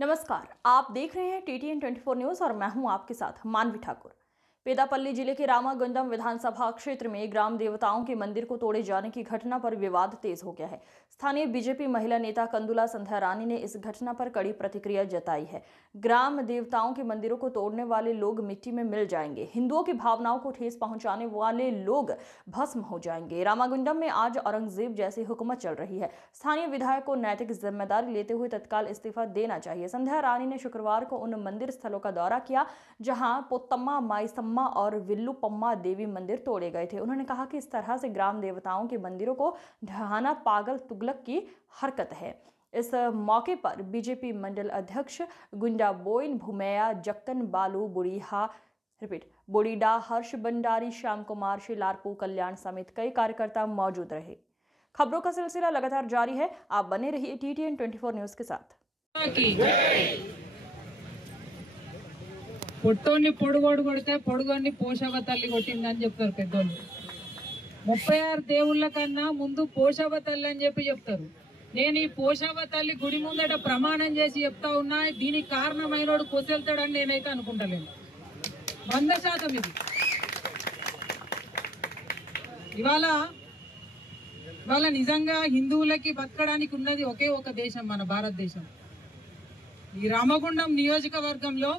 नमस्कार, आप देख रहे हैं TTN 24 न्यूज और मैं हूं आपके साथ मानवी ठाकुर। पेदापल्ली जिले के रामागुंडम विधानसभा क्षेत्र में ग्राम देवताओं के मंदिर को तोड़े जाने की घटना पर विवाद तेज हो गया है। स्थानीय बीजेपी महिला नेता कंदुला संध्या रानी ने इस घटना पर कड़ी प्रतिक्रिया जताई है। ग्राम देवताओं के मंदिरों को तोड़ने वाले लोग मिट्टी में मिल जाएंगे, हिंदुओं की भावनाओं को ठेस पहुंचाने वाले लोग भस्म हो जाएंगे। रामागुंडम में आज औरंगजेब जैसी हुकूमत चल रही है। स्थानीय विधायक को नैतिक जिम्मेदारी लेते हुए तत्काल इस्तीफा देना चाहिए। संध्या रानी ने शुक्रवार को उन मंदिर स्थलों का दौरा किया जहां पोत्तम्मा माईसम्मा और विल्लुपम्मा देवी मंदिर तोड़े गए थे। उन्होंने कहा कि इस तरह से ग्राम देवताओं के मंदिरों को ढहाना पागल तुगलक की हरकत है। इस मौके पर बीजेपी मंडल अध्यक्ष गुंडा बोइन भूमैया जक्कन बालू बुड़ीडा हर्ष भंडारी श्याम कुमार शिलारपू कल्याण समेत कई कार्यकर्ता मौजूद रहे। खबरों का सिलसिला लगातार जारी है, आप बने रहिए TTN 24 न्यूज के साथ। పొట్టోని పొడుగోడు కొడితే పొడుగోని పోషవ తల్లి కొట్టిందని చెప్తారు పెద్దోళ్ళు. 36 దేవుళ్ళ కన్నా ముందు పోషవ తల్లి అని చెప్తారు. నేను ఈ పోషవ తల్లి గుడి ముందట ప్రమాణం చేసి చెప్తా ఉన్నా, దీనికి కారణమైనోడు కొసెళ్తాడని నేనైతే అనుకుంటలేను. 100% ఇది. ఇవాళ నిజంగా హిందువులకి బతకడానికి ఉన్నది ఒకే ఒక దేశం, మన భారతదేశం. ఈ రామగుండం నియోజకవర్గంలో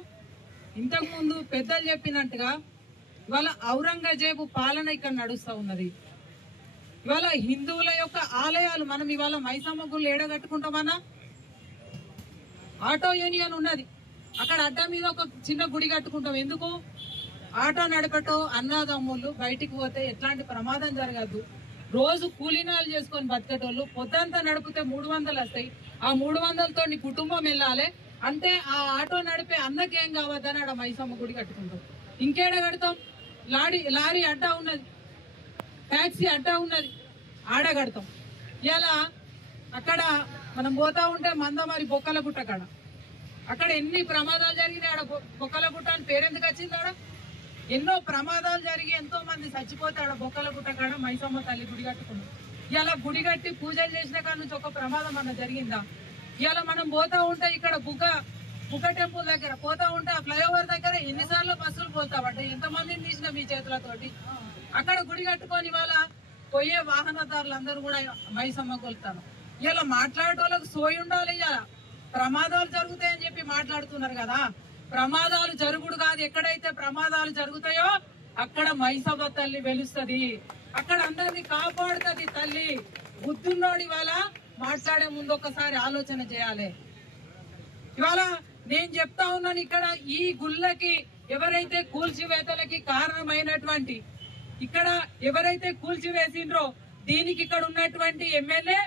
ఇంతకు ముందు పెద్దలు చెప్పినట్టుగా ఇవాళ ఔరంగజేబు పాలన ఇక్కడ నడుస్తూ ఉన్నది. ఇవాళ హిందువుల యొక్క ఆలయాలు మనం ఇవాళ మైసమ్మ గుళ్ళు ఏడగట్టుకుంటామన్నా, ఆటో యూనియన్ ఉన్నది, అక్కడ అడ్డ మీద ఒక చిన్న గుడి కట్టుకుంటాం. ఎందుకు? ఆటో నడపటో అన్నదమ్ముళ్ళు బయటికి పోతే ఎట్లాంటి ప్రమాదం జరగద్దు. రోజు కూలీనాలు చేసుకొని బతికేటోళ్ళు పొద్దంతా నడిపితే 300 వస్తాయి. ఆ 300తో నీ కుటుంబం వెళ్ళాలి అంటే ఆ ఆటో నడిపే అన్నకేం కావద్దని ఆడ మైసమ్మ గుడి కట్టుకుంటాం. ఇంకేడ కడతాం? లారీ అడ్డా ఉన్నది, టాక్సీ అడ్డా ఉన్నది, ఆడ కడతాం. ఇలా అక్కడ మనం పోతా ఉంటే మందమారి బొక్కల గుట్ట కాడ అక్కడ ఎన్ని ప్రమాదాలు జరిగినాయి. ఆడ బొక్కల గుట్ట అని పేరెందుకు వచ్చింది? ఆడ ఎన్నో ప్రమాదాలు జరిగి ఎంతో మంది చచ్చిపోతే ఆడ బొక్కల గుట్ట కాడ మైసమ్మ తల్లి గుడి కట్టుకున్నాం. ఇలా గుడి కట్టి పూజలు చేసిన కాడ నుంచి ఒక ప్రమాదం అన్న జరిగిందా? ఇవాళ మనం పోతా ఉంటే ఇక్కడ బుగ్గ టెంపుల్ దగ్గర పోతా ఉంటే ఆ ఫ్లైఓవర్ దగ్గర ఎన్నిసార్లు బస్సులు పోతామంటే ఎంతమందిని తీసిన మీ చేతులతోటి అక్కడ గుడి కట్టుకొని ఇవాళ పోయే వాహనదారులందరూ కూడా మైసమ్మ కొలుతారు. ఇలా మాట్లాడేటోళ్ళకి సోయి ఉండాలి. ఇలా ప్రమాదాలు జరుగుతాయని చెప్పి మాట్లాడుతున్నారు కదా, ప్రమాదాలు జరుగుడు కాదు. ఎక్కడైతే ప్రమాదాలు జరుగుతాయో అక్కడ మైసమ్మ తల్లి వెలుస్తుంది, అక్కడ అందరినీ కాపాడుతుంది తల్లి. బుద్ధున్నోడు ఇవాళ మాట్లాడే ముందు ఒకసారి ఆలోచన చేయాలి. ఇవాళ నేను చెప్తా ఉన్నాను, ఇక్కడ ఈ గుళ్ళకి ఎవరైతే కూల్చివేతలకి కారణమైనటువంటి ఇక్కడ ఎవరైతే కూల్చివేసిండ్రో దీనికి ఇక్కడ ఉన్నటువంటి ఎమ్మెల్యే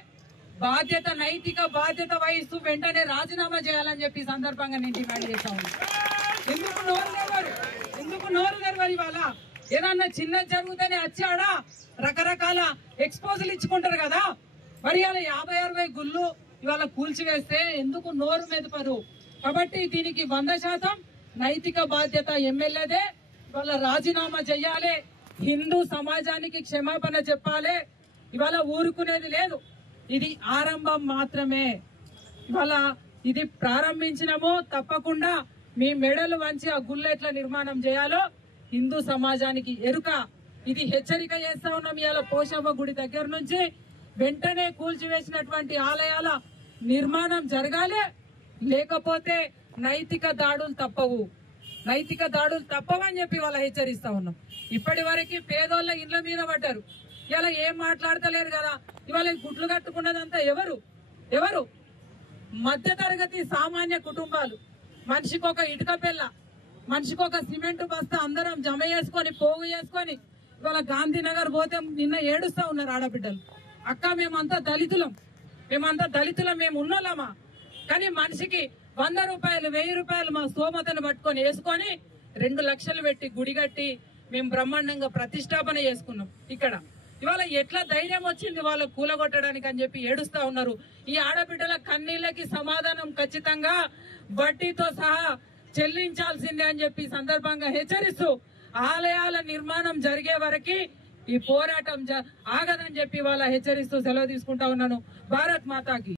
నైతిక బాధ్యత వహిస్తూ వెంటనే రాజీనామా చేయాలని చెప్పి సందర్భంగా నేను డిమాండ్ చేస్తా ఉన్నాను. ఎందుకు నోరు తెరవరు? ఇవాళ ఏదన్నా చిన్న జరుగుతూనే వచ్చాడా రకరకాల ఎక్స్పోజులు ఇచ్చుకుంటారు కదా, మరి అలా 50-60 గుళ్ళు ఇవాళ కూల్చివేస్తే ఎందుకు నోరు మెదపరు? కాబట్టి దీనికి 100% నైతిక బాధ్యత ఎమ్మెల్యేదే. ఇవాళ రాజీనామా చెయ్యాలి, హిందూ సమాజానికి క్షమాపణ చెప్పాలి. ఇవాళ ఊరుకునేది లేదు, ఇది ఆరంభం మాత్రమే. ఇవాళ ఇది ప్రారంభించినమో తప్పకుండా మీ మెడలు వంచి ఆ గుళ్ళు ఎట్లా నిర్మాణం చేయాలో హిందూ సమాజానికి ఎరుక. ఇది హెచ్చరిక చేస్తా ఉన్నాం. ఇవాళ పోషవ్వ గుడి దగ్గర నుంచి వెంటనే కూల్చివేసినటువంటి ఆలయాల నిర్మాణం జరగాలి, లేకపోతే నైతిక దాడులు తప్పవని చెప్పి వాళ్ళ హెచ్చరిస్తా ఉన్నాం. ఇప్పటి వరకు పేదోళ్ళ ఇండ్ల మీద పడ్డారు, ఇలా ఏం మాట్లాడతలేరు కదా. ఇవాళ గుడ్లు కట్టుకున్నదంతా ఎవరు? మధ్యతరగతి సామాన్య కుటుంబాలు. మనిషికొక ఇటుక పిల్ల, మనిషికొక సిమెంట్ బస్తా అందరం జమ చేసుకొని పోగు చేసుకొని ఇవాళ గాంధీనగర్ పోతే నిన్న ఏడుస్తా ఉన్నారు ఆడబిడ్డలు. అక్క మేమంతా దళితులం, మేము ఉన్నోళ్ళమా? కానీ మనిషికి 100 రూపాయలు 1000 రూపాయలు మా స్తోమతను పట్టుకొని వేసుకొని 2 లక్షలు పెట్టి గుడి కట్టి మేము బ్రహ్మాండంగా ప్రతిష్టాపన చేసుకున్నాం. ఇక్కడ ఇవాళ ఎట్లా ధైర్యం వచ్చింది వాళ్ళ కూలగొట్టడానికి అని చెప్పి ఏడుస్తా ఉన్నారు. ఈ ఆడబిడ్డల కన్నీళ్ళకి సమాధానం ఖచ్చితంగా వడ్డీతో సహా చెల్లించాల్సిందే అని చెప్పి సందర్భంగా హెచ్చరిస్తూ ఆలయాల నిర్మాణం జరిగే వరకు ఈ పోరాటం ఆగదని చెప్పి వాళ్ళ హెచ్చరిస్తూ సెలవు తీసుకుంటా ఉన్నాను. భారత్ మాతాకి.